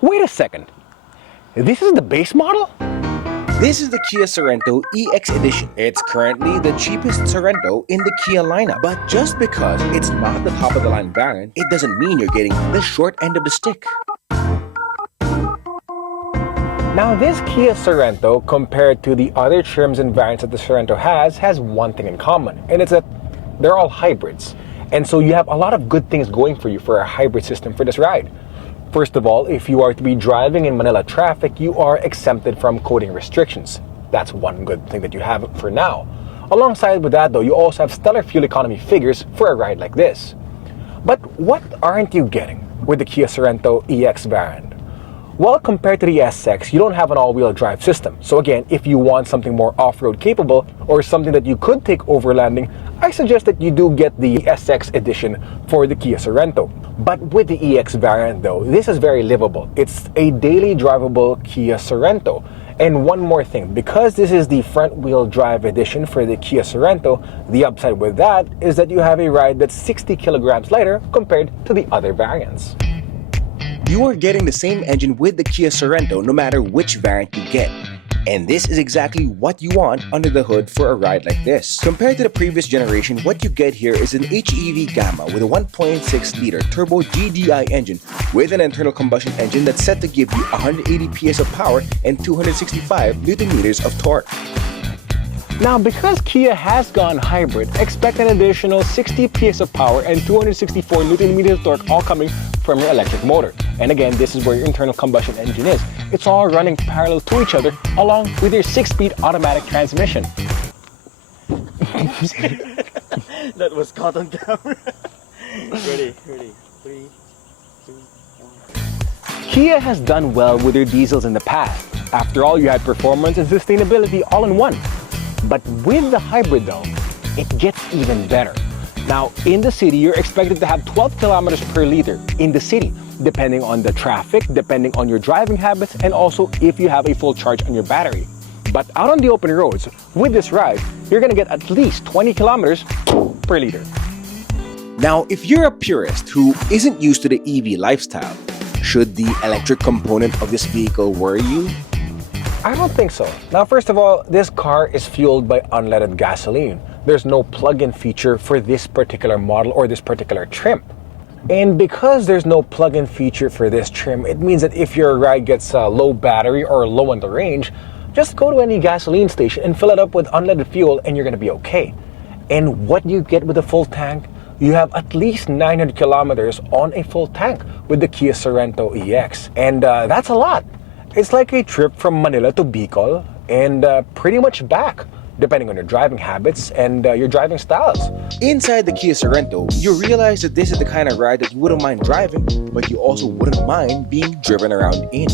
Wait a second. This is the base model? This is the Kia Sorento EX Edition. It's currently the cheapest Sorento in the Kia lineup. But just because it's not the top of the line variant, it doesn't mean you're getting the short end of the stick. Now this Kia Sorento, compared to the other trims and variants that the Sorento has one thing in common, and it's that they're all hybrids. And so you have a lot of good things going for you for a hybrid system for this ride. First of all, if you are to be driving in Manila traffic, you are exempted from coding restrictions. That's one good thing that you have for now. Alongside with that though, you also have stellar fuel economy figures for a ride like this. But what aren't you getting with the Kia Sorento EX variant? Well, compared to the SX, you don't have an all-wheel drive system. So again, if you want something more off-road capable or something that you could take overlanding, I suggest that you do get the SX edition for the Kia Sorento. But with the EX variant though, this is very livable. It's a daily drivable Kia Sorento. And one more thing, because this is the front-wheel drive edition for the Kia Sorento, the upside with that is that you have a ride that's 60 kilograms lighter compared to the other variants. You are getting the same engine with the Kia Sorento no matter which variant you get. And this is exactly what you want under the hood for a ride like this. Compared to the previous generation, what you get here is an HEV Gamma with a 1.6-liter turbo GDI engine with an internal combustion engine that's set to give you 180 PS of power and 265 Newton-meters of torque. Now, because Kia has gone hybrid, expect an additional 60 PS of power and 264 Newton-meters of torque all coming from your electric motor. And again, this is where your internal combustion engine is. It's all running parallel to each other along with your 6-speed automatic transmission. That was caught on camera. Ready. 3, 2, 1. Kia has done well with their diesels in the past. After all, you had performance and sustainability all in one. But with the hybrid though, it gets even better. Now, in the city, you're expected to have 12 kilometers per liter in the city, depending on the traffic, depending on your driving habits, and also if you have a full charge on your battery. But out on the open roads, with this ride, you're gonna get at least 20 kilometers per liter. Now, if you're a purist who isn't used to the EV lifestyle, should the electric component of this vehicle worry you? I don't think so. Now, first of all, this car is fueled by unleaded gasoline. There's no plug-in feature for this particular model or this particular trim. And because there's no plug-in feature for this trim, it means that if your ride gets low battery or low on the range, just go to any gasoline station and fill it up with unleaded fuel and you're gonna be okay. And what you get with a full tank, you have at least 900 kilometers on a full tank with the Kia Sorento EX. And that's a lot. It's like a trip from Manila to Bicol and pretty much back, depending on your driving habits and your driving styles. Inside the Kia Sorento, you realize that this is the kind of ride that you wouldn't mind driving, but you also wouldn't mind being driven around in.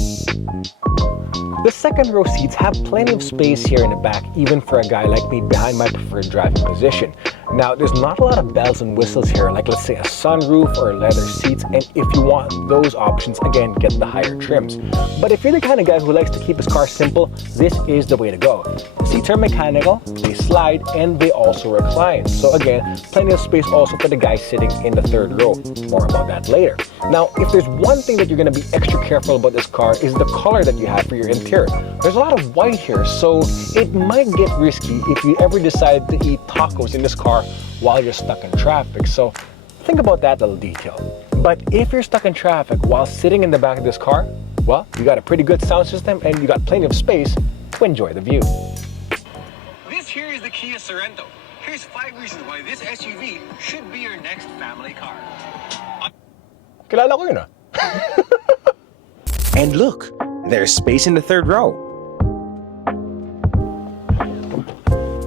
The second row seats have plenty of space here in the back, even for a guy like me behind my preferred driving position. Now, there's not a lot of bells and whistles here, like let's say a sunroof or leather seats, and if you want those options, again, get the higher trims. But if you're the kind of guy who likes to keep his car simple, this is the way to go. Seats are mechanical, they slide, and they also recline. So again, plenty of space also for the guy sitting in the third row. More about that later. Now, if there's one thing that you're going to be extra careful about this car is the color that you have for your interior. There's a lot of white here, so it might get risky if you ever decide to eat tacos in this car while you're stuck in traffic. So think about that little detail. But if you're stuck in traffic while sitting in the back of this car, well, you got a pretty good sound system and you got plenty of space to enjoy the view. This here is the Kia Sorento. Here's 5 reasons why this SUV should be your next family car. Kilala ko yun ah. And look, there's space in the third row.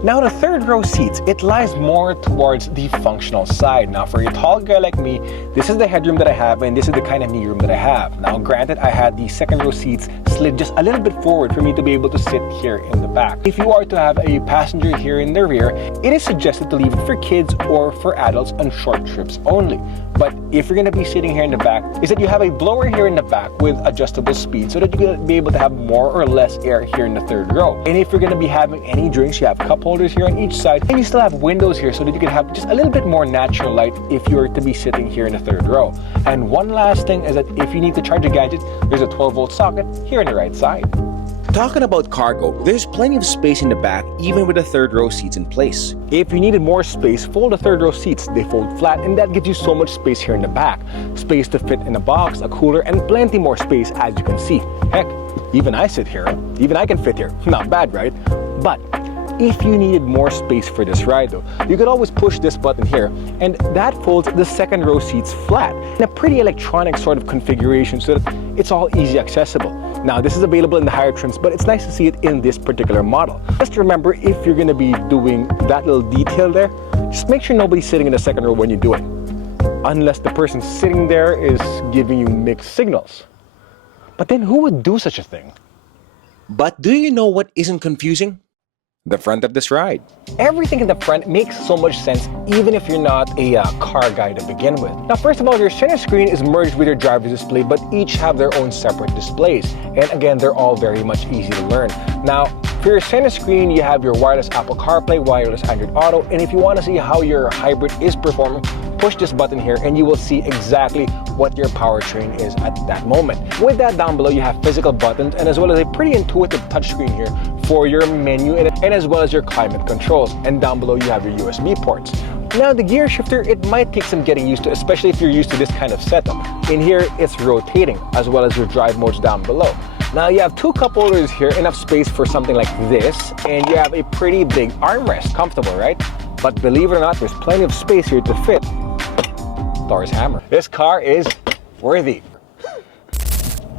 Now the third row seats, it lies more towards the functional side. Now for a tall guy like me, this is the headroom that I have and this is the kind of knee room that I have. Now granted, I had the second row seats slid just a little bit forward for me to be able to sit here in the back. If you are to have a passenger here in the rear, it is suggested to leave it for kids or for adults on short trips only. But if you're going to be sitting here in the back, is that you have a blower here in the back with adjustable speed so that you're going to be able to have more or less air here in the third row. And if you're going to be having any drinks, you have cup holders here on each side, and you still have windows here so that you can have just a little bit more natural light if you were to be sitting here in the third row. And one last thing is that if you need to charge a gadget, there's a 12-volt socket here on the right side. Talking about cargo, there's plenty of space in the back even with the third row seats in place. If you needed more space, fold the third row seats. They fold flat, and that gives you so much space here in the back. Space to fit in a box, a cooler, and plenty more space as you can see. Heck, even I sit here. Even I can fit here. Not bad, right? But if you needed more space for this ride though, you could always push this button here, and that folds the second row seats flat in a pretty electronic sort of configuration so that it's all easy accessible. Now this is available in the higher trims, but it's nice to see it in this particular model. Just remember, if you're going to be doing that little detail there, just make sure nobody's sitting in the second row when you do it. Unless the person sitting there is giving you mixed signals. But then who would do such a thing? But do you know what isn't confusing? The front of this ride. Everything in the front makes so much sense even if you're not a car guy to begin with. Now first of all, your center screen is merged with your driver's display, but each have their own separate displays. And again, they're all very much easy to learn. Now for your center screen, you have your wireless Apple CarPlay, wireless Android Auto, and if you want to see how your hybrid is performing, push this button here and you will see exactly what your powertrain is at that moment. With that down below, you have physical buttons and as well as a pretty intuitive touchscreen here for your menu and as well as your climate controls. And down below, you have your USB ports. Now the gear shifter, it might take some getting used to, especially if you're used to this kind of setup. In here, it's rotating as well as your drive modes down below. Now you have two cup holders here, enough space for something like this, and you have a pretty big armrest, comfortable, right? But believe it or not, there's plenty of space here to fit Thor's hammer. This car is worthy.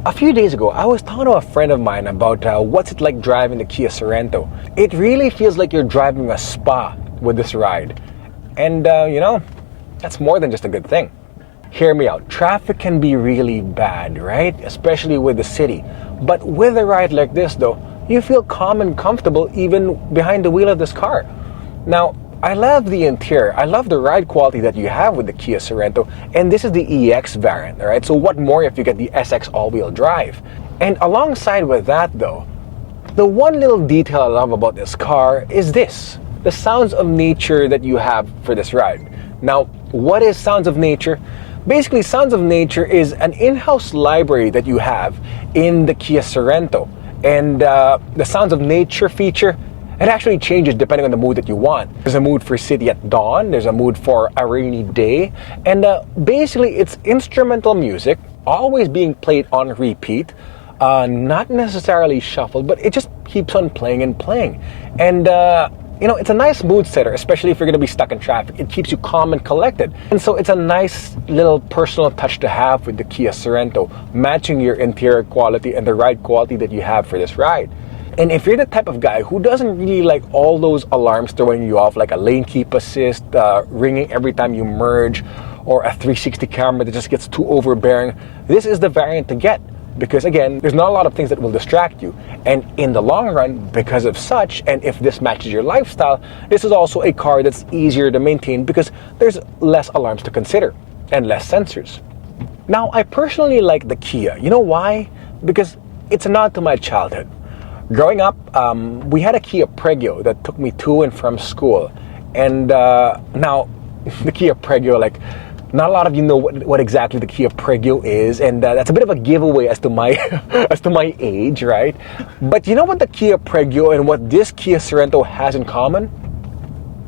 A few days ago, I was talking to a friend of mine about what's it like driving the Kia Sorento. It really feels like you're driving a spa with this ride. And you know, that's more than just a good thing. Hear me out, traffic can be really bad, right? Especially with the city. But with a ride like this though, you feel calm and comfortable even behind the wheel of this car. Now, I love the interior. I love the ride quality that you have with the Kia Sorento, and this is the EX variant, all right? So what more if you get the SX all-wheel drive? And alongside with that though, the one little detail I love about this car is this, the sounds of nature that you have for this ride. Now, what is Sounds of Nature? Basically, Sounds of Nature is an in-house library that you have in the Kia Sorento. And the Sounds of Nature feature, it actually changes depending on the mood that you want. There's a mood for city at dawn, there's a mood for a rainy day, and basically it's instrumental music, always being played on repeat, not necessarily shuffled, but it just keeps on playing and playing. And you know, it's a nice mood setter, especially if you're going to be stuck in traffic. It keeps you calm and collected. And so it's a nice little personal touch to have with the Kia Sorento, matching your interior quality and the ride quality that you have for this ride. And if you're the type of guy who doesn't really like all those alarms throwing you off, like a lane keep assist, ringing every time you merge, or a 360 camera that just gets too overbearing, this is the variant to get. Because again, there's not a lot of things that will distract you. And in the long run, because of such, and if this matches your lifestyle, this is also a car that's easier to maintain because there's less alarms to consider and less sensors. Now, I personally like the Kia. You know why? Because it's a nod to my childhood. Growing up, we had a Kia Pregio that took me to and from school. And now, the Kia Pregio, like, not a lot of you know what exactly the Kia Pregio is, and that's a bit of a giveaway as to my as to my age, right? But you know what the Kia Pregio and what this Kia Sorento has in common?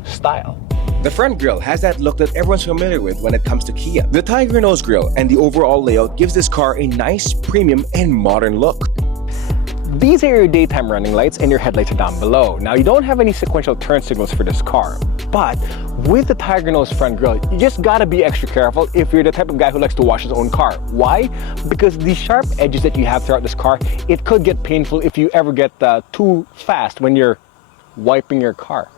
Style. The front grille has that look that everyone's familiar with when it comes to Kia. The Tiger Nose grille and the overall layout gives this car a nice, premium, and modern look. These are your daytime running lights and your headlights are down below. Now you don't have any sequential turn signals for this car, but with the Tiger Nose front grille, you just gotta be extra careful if you're the type of guy who likes to wash his own car. Why? Because the sharp edges that you have throughout this car, it could get painful if you ever get too fast when you're wiping your car.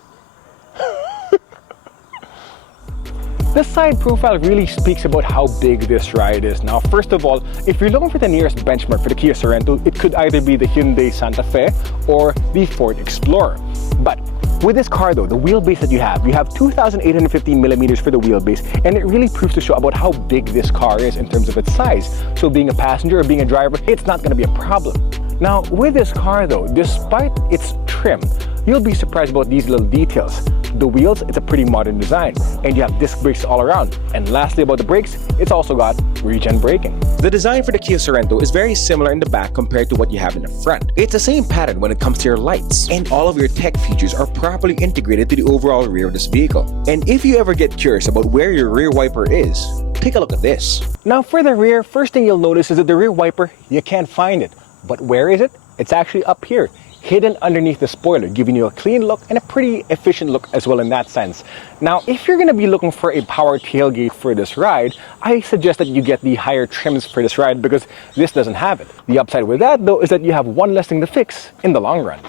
This side profile really speaks about how big this ride is. Now, first of all, if you're looking for the nearest benchmark for the Kia Sorento, it could either be the Hyundai Santa Fe or the Ford Explorer. But With this car though, the wheelbase that you have 2,815 millimeters for the wheelbase, and it really proves to show about how big this car is in terms of its size. So being a passenger or being a driver, it's not going to be a problem. Now with this car though, despite its trim, you'll be surprised about these little details. The wheels, it's a pretty modern design, and you have disc brakes all around. And lastly about the brakes, it's also got regen braking. The design for the Kia Sorento is very similar in the back compared to what you have in the front. It's the same pattern when it comes to your lights, and all of your tech features are properly integrated to the overall rear of this vehicle. And if you ever get curious about where your rear wiper is, take a look at this. Now for the rear, first thing you'll notice is that the rear wiper, you can't find it. But where is it? It's actually up here, hidden underneath the spoiler, giving you a clean look and a pretty efficient look as well in that sense. Now, if you're going to be looking for a power tailgate for this ride, I suggest that you get the higher trims for this ride because this doesn't have it. The upside with that though is that you have one less thing to fix in the long run.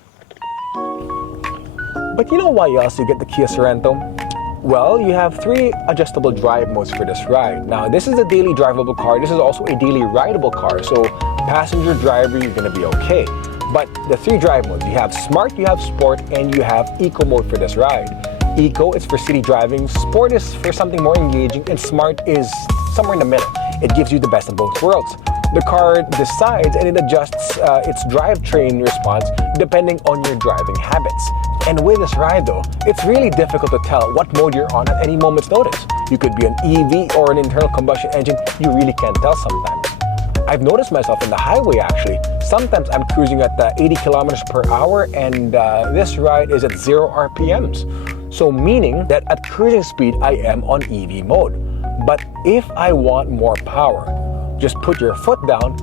But you know why else you get the Kia Sorento? Well, you have 3 adjustable drive modes for this ride. Now, this is a daily drivable car. This is also a daily rideable car. So passenger driver, you're going to be okay. But the 3 drive modes, you have Smart, you have Sport, and you have Eco mode for this ride. Eco is for city driving, Sport is for something more engaging, and Smart is somewhere in the middle. It gives you the best of both worlds. The car decides and it adjusts its drivetrain response depending on your driving habits. And with this ride though, it's really difficult to tell what mode you're on at any moment's notice. You could be an EV or an internal combustion engine, you really can't tell sometimes. I've noticed myself in the highway actually. Sometimes I'm cruising at 80 kilometers per hour and this ride is at 0 RPMs. So meaning that at cruising speed I am on EV mode. But if I want more power, just put your foot down,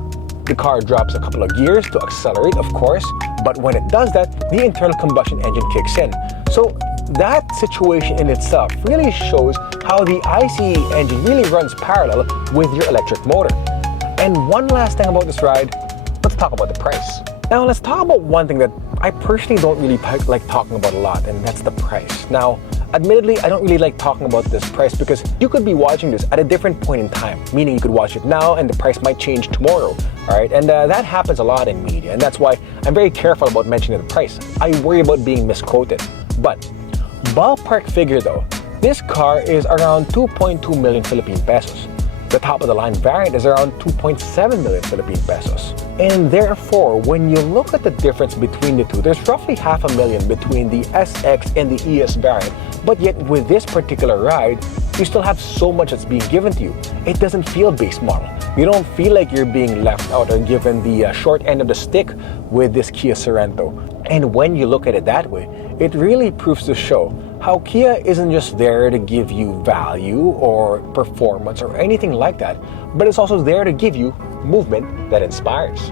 the car drops a couple of gears to accelerate of course, but when it does that, the internal combustion engine kicks in. So that situation in itself really shows how the ICE engine really runs parallel with your electric motor. And one last thing about this ride, let's talk about the price. Now let's talk about one thing that I personally don't really like talking about a lot, and that's the price. Now, admittedly, I don't really like talking about this price because you could be watching this at a different point in time, meaning you could watch it now and the price might change tomorrow, all right? And that happens a lot in media, and that's why I'm very careful about mentioning the price. I worry about being misquoted. But ballpark figure though, this car is around 2.2 million Philippine pesos. The top of the line variant is around 2.7 million Philippine pesos. And therefore, when you look at the difference between the two, there's roughly $500,000 between the SX and the ES variant. But yet with this particular ride, you still have so much that's being given to you. It doesn't feel base model. You don't feel like you're being left out or given the short end of the stick with this Kia Sorento. And when you look at it that way, it really proves to show how Kia isn't just there to give you value or performance or anything like that, but it's also there to give you movement that inspires.